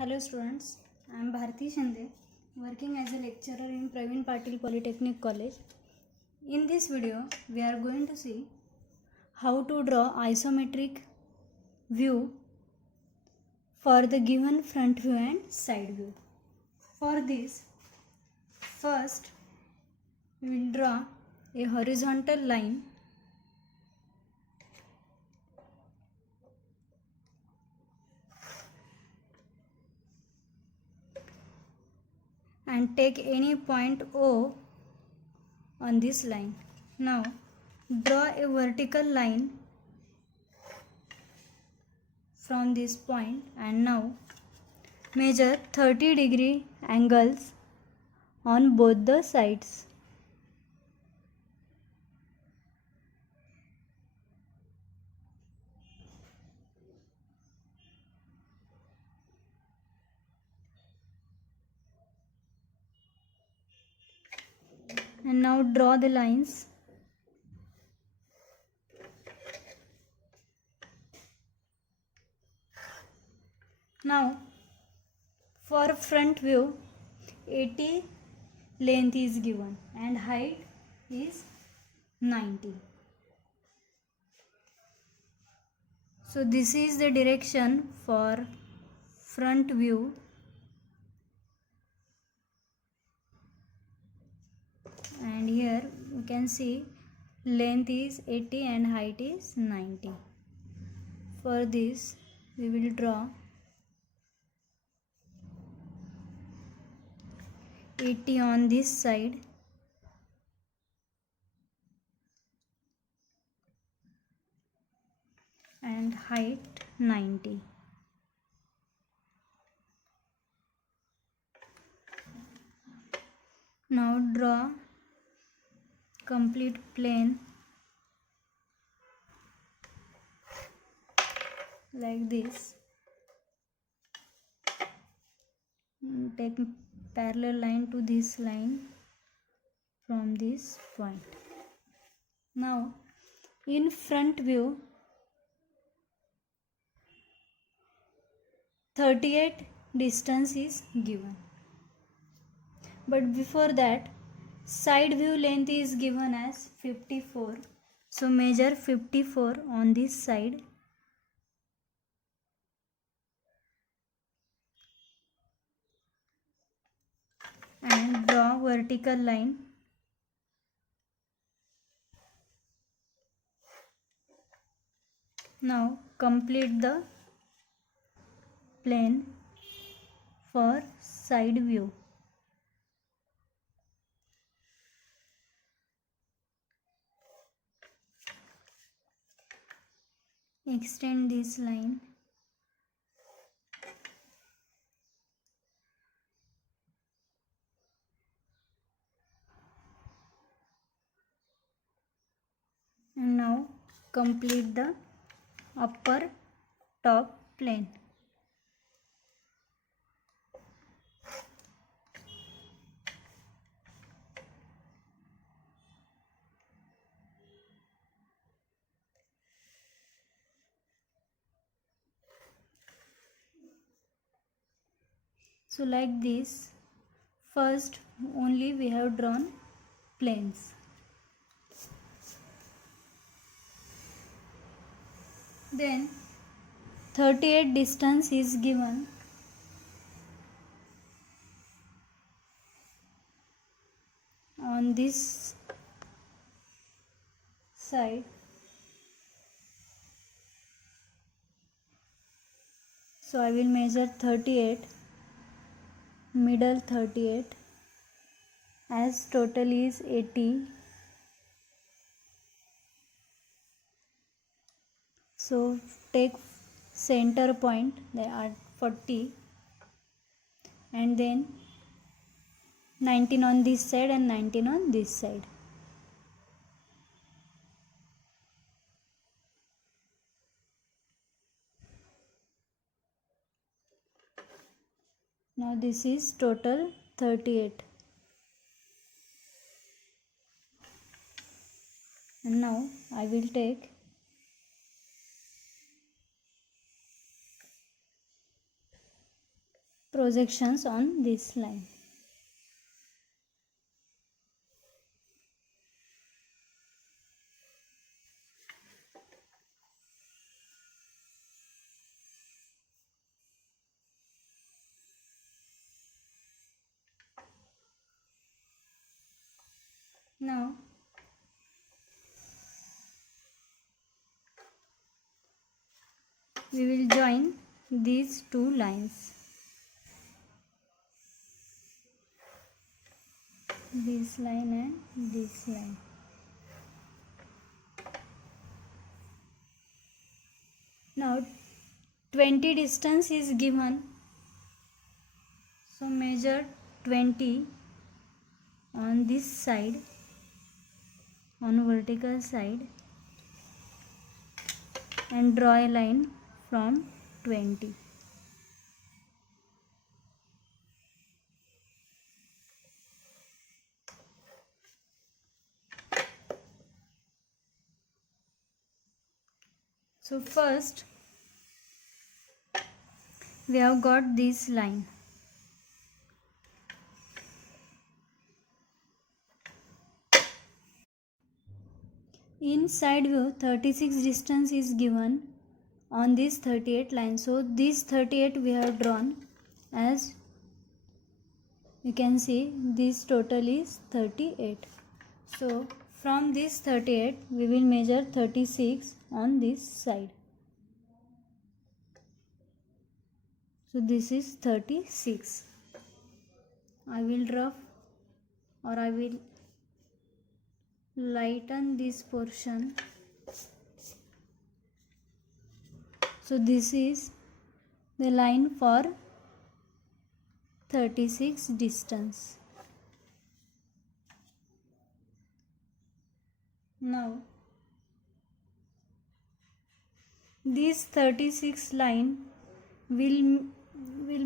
Hello students, I am Bharti Shinde, working as a lecturer in Praveen Patil Polytechnic College. In this video, we are going to see how to draw isometric view for the given front view and side view. For this, first we will draw a horizontal line and take any point O on this line. Now draw a vertical line from this point and now measure 30-degree angles on both the sides. And now draw the lines. Now for front view 80 length is given and height is 90. So this is the direction for front view, and here you can see length is 80 and height is 90. For this we will draw 80 on this side and height 90. Now draw complete plane like this. Take parallel line to this line from this point. Now in front view 38 distance is given, but before that side view length is given as 54. So measure 54 on this side and draw vertical line. Now complete the plane for side view. Extend this line and now complete the upper top plane. So like this, first only we have drawn planes. Then 38 distance is given on this side. So I will measure 38, middle 38, as total is 80. So take center point, they are 40, and then 19 on this side and 19 on this side. Now this is total 38. And now I will take projections on this line. Now we will join these two lines, this line and this line. Now 20 distance is given, so measure 20 on this side, on vertical side, and draw a line from 20. So first we have got this line. In side view 36 distance is given on this 38 line. So this 38 we have drawn, as you can see this total is 38. So from this 38 we will measure 36 on this side. So this is 36. I will rough, or I will lighten this portion. So this is the line for 36 distance. Now this 36 line will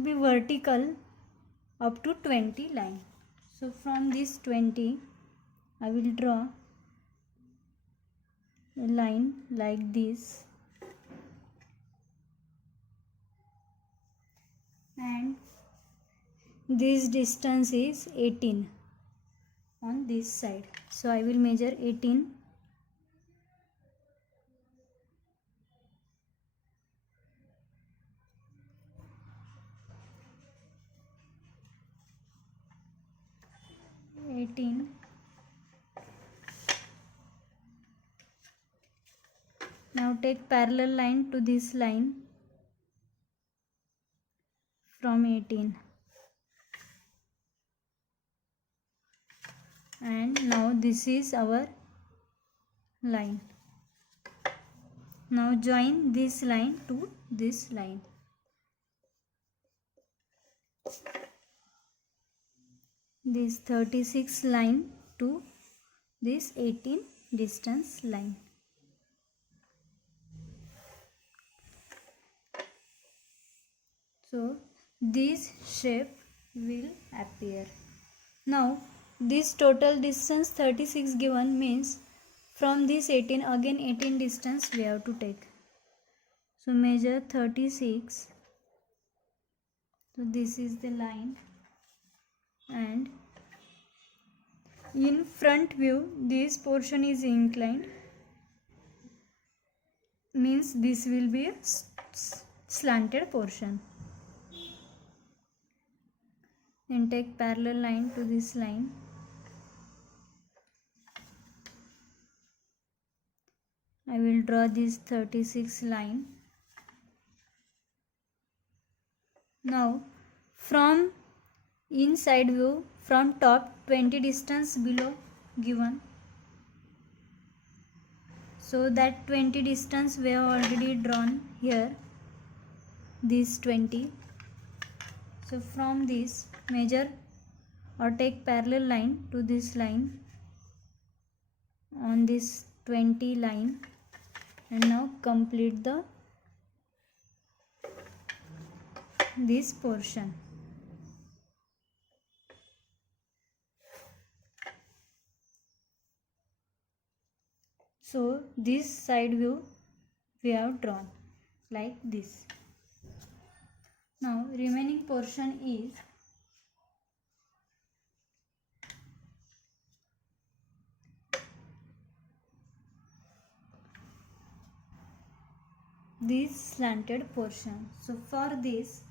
be vertical up to 20 line. So from this 20 I will draw a line like this, and this distance is 18 on this side. So I will measure 18. Now take parallel line to this line from 18, and now this is our line. Now join this line to this line. This 36 line to this 18 distance line. So this shape will appear. Now this total distance 36 given means from this 18 again 18 distance we have to take. So measure 36. So this is the line, and in front view this portion is inclined, means this will be a slanted portion. Then take parallel line to this line. I will draw this 36 line. Now from inside view, from top 20 distance below given. So that 20 distance we have already drawn here, this 20. So from this measure or take parallel line to this line on this 20 line, and now complete this portion. So this side view we have drawn like this. Now remaining portion is this slanted portion. So for this,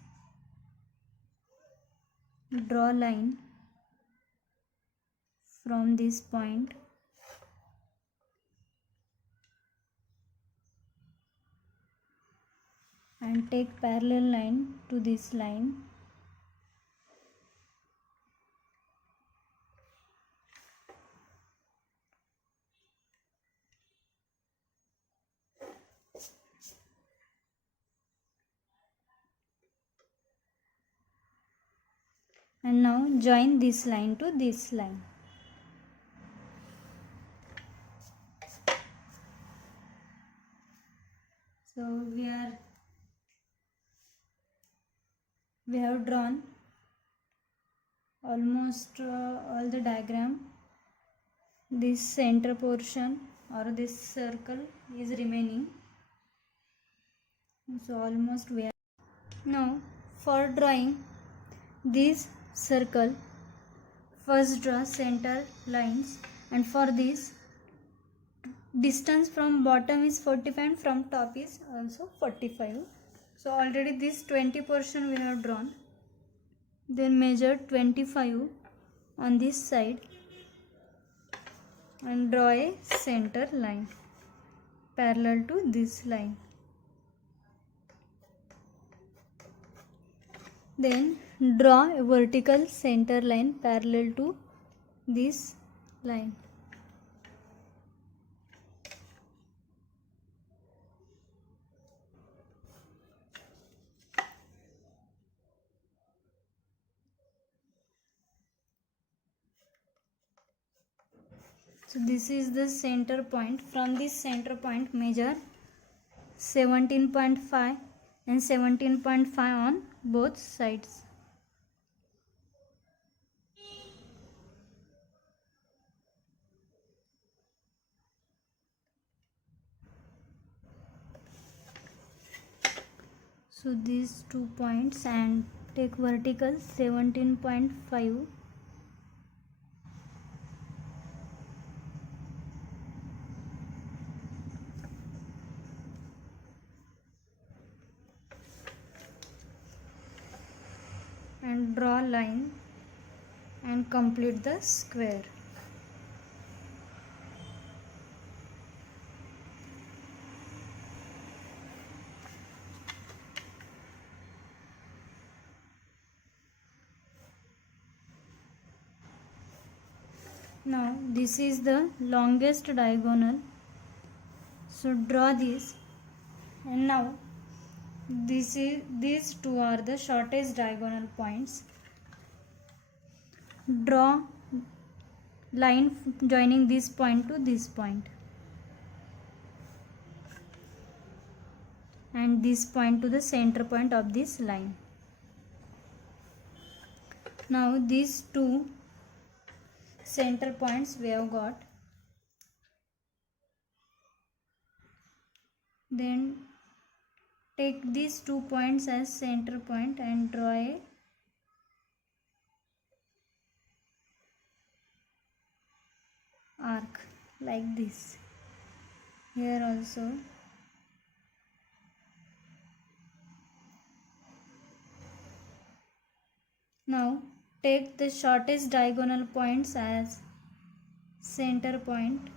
draw line from this point and take parallel line to this line. And now join this line to this line. So we have drawn almost all the diagram. This center portion or this circle is remaining. So almost we are. Now for drawing this circle, first draw center lines, and for this distance from bottom is 45 and from top is also 45. So already this 20 portion we have drawn. Then measure 25 on this side and draw a center line parallel to this line. Then draw a vertical center line parallel to this line. So this is the center point. From this center point measure 17.5 and 17.5 on both sides. So these 2 points and take vertical 17.5. And draw line and complete the square. Now this is the longest diagonal, so draw this, and now these two are the shortest diagonal points. Draw line joining this point to this point and this point to the center point of this line. Now these two center points we have got. Then take these 2 points as center point and draw a arc like this. Here also. Now take the shortest diagonal points as center point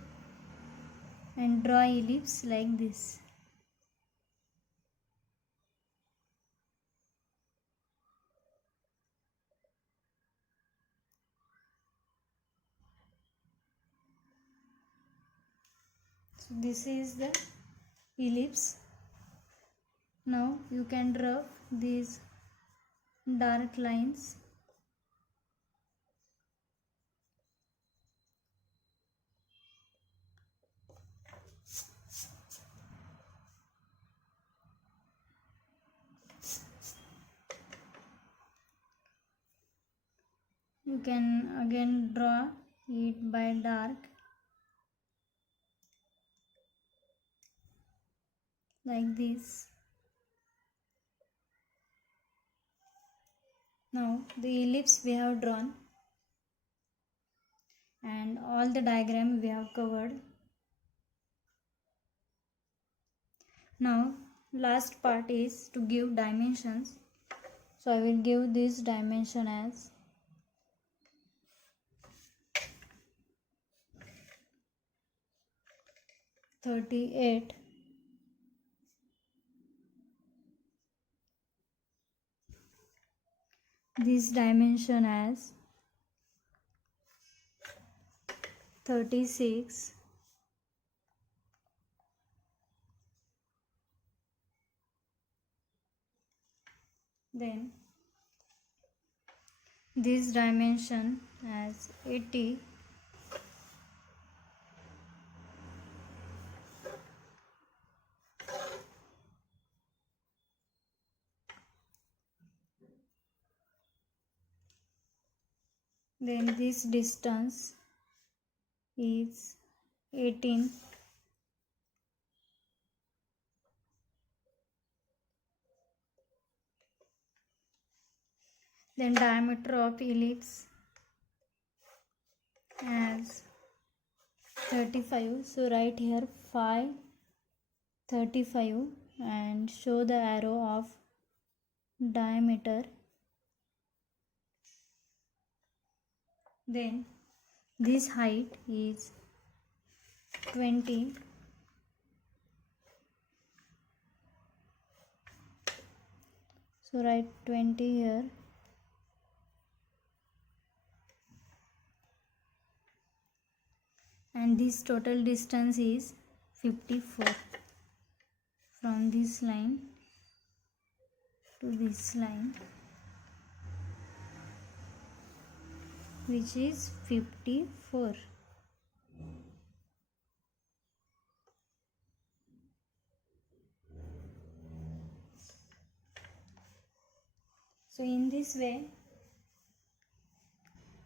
and draw ellipse like this. So this is the ellipse. Now you can draw these dark lines. You can again draw it by dark like this. Now the ellipse we have drawn and all the diagram we have covered. Now last part is to give dimensions. So I will give this dimension as 38. This dimension as 36. Then this dimension as 80. Then this distance is 18. Then diameter of ellipse as 35. So write here 535 and show the arrow of diameter. Then this height is 20. So write 20 here. And this total distance is 54 from this line to this line, which is 54. So in this way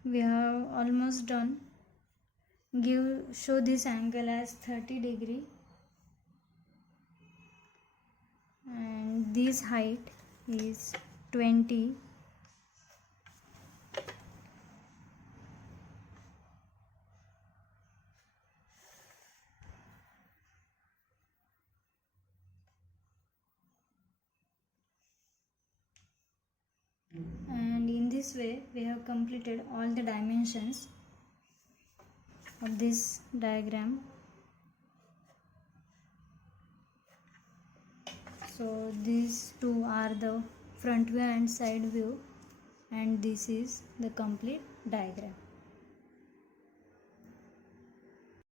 we have almost done. Show this angle as 30 degree and this height is 20. And in this way we have completed all the dimensions of this diagram. So these two are the front view and side view, and this is the complete diagram.